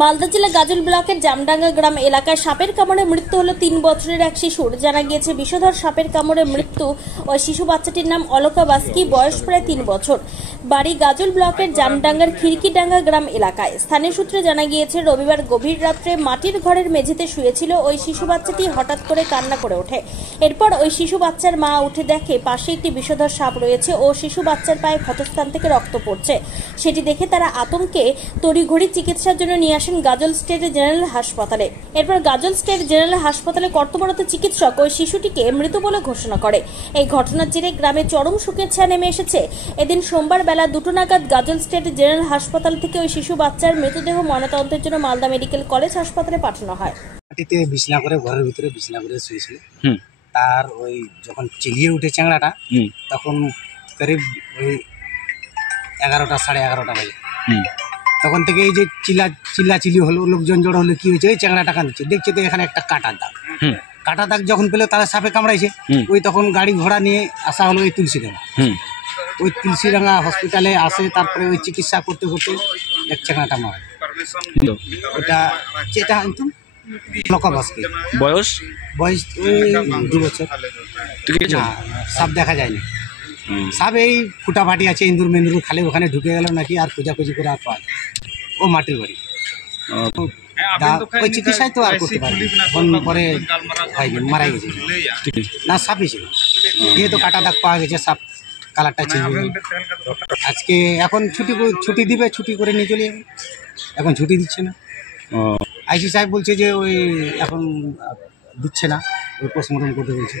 মালদা জেলা গাজল ব্লকের জামডাঙ্গা গ্রাম এলাকায় সাপের কামড়ে মৃত্যু হলো ৩ বছরের এক শিশুর। জানা গিয়েছে বিষধর সাপের কামড়ে মৃত্যু ওই শিশু বাচ্চাটির নাম অলকা বাস্কি, বয়স প্রায় ৩ বছর। বাড়ি গাজল ব্লকের জামডাঙ্গার খিড়কিডাঙ্গা গ্রাম এলাকায়। স্থানীয় সূত্রে জানা গিয়েছে রবিবার গভীর রাত্রে মাটির ঘরের মেঝেতে শুয়েছিল ওই শিশু বাচ্চাটি হঠাৎ করে কান্না করে ওঠে। এরপর ওই শিশু বাচ্চার মা উঠে দেখে পাশে একটি বিষধর সাপ রয়েছে ও শিশু বাচ্চার পায়ে ক্ষতস্থান থেকে রক্ত পড়ছে। সেটি দেখে তারা আতঙ্কে তড়িঘড়ি চিকিৎসার জন্য নিয়ে আসেন গাজল স্টেট জেনারেল হাসপাতালে। এরপর গাজল স্টেট জেনারেল হাসপাতালে কর্তব্যরত চিকিৎসক ওই শিশুটিকে মৃত বলে ঘোষণা করে। এই ঘটনার জেরে গ্রামে চরম শোকের ছায়া নেমে এসেছে। এদিন সোমবার বেলা 2টো নাগাদ গাজল স্টেট জেনারেল হাসপাতাল থেকে ওই শিশু বাচ্চার মৃতদেহ ময়নাতদন্তের জন্য মালদা মেডিকেল কলেজ হাসপাতালে পাঠানো হয়। মাটিতে বিছনা করে ঘরের ভিতরে বিছনা করে শুয়েছিল। তার ওই যখন চিলিয়ে উঠে চ্যাংড়াটা তখন করিব ওই 11টা সাড়ে 11টা বাজে। তখন থেকে এই যে চিল্লাচিল্লি হলো, লোকজন জড়ো হলো, কি হয়েছে, ওই চ্যাংড়াটা কাঁদছে, দেখছে তো এখানে একটা কাটা দাগ যখন পেলো তারা সাপে কামড়াইছে। ওই তখন গাড়ি ঘোড়া নিয়ে আসা হলো ওই তুলসীডাঙ্গা। ওই তুলসীডাঙ্গা হসপিটালে আসে, তারপরে ওই চিকিৎসা করতে করতে এক চ্যাংড়াটা মারা। ওটা যেটা একদম অলকা বাস্কি। বয়স ওই 2 বছর। সাপ দেখা যায়নি। সাপ এই ফুটাফাটি আছে, ইন্দুর মেন্দুর খালে ওখানে ঢুকে গেল নাকি, আর খোঁজাখুঁজি করে আর পাওয়া যায়। ও মাটির বাড়ি। ওই চিকিৎসায় তো আর করতে পারি পরে হয়নি, মারা গেছে না, সাপই ছিল। যেহেতু কাটা দাগ পাওয়া গেছে, সাপ কালারটা চেঞ্জ হয়ে গেল। আজকে এখন ছুটি দিবে, ছুটি করে নিয়ে চলে যাবে। এখন ছুটি দিচ্ছে না। আইসি সাহেব বলছে যে ওই এখন দিচ্ছে না, ওই পোস্টমর্টম করতে বলছে।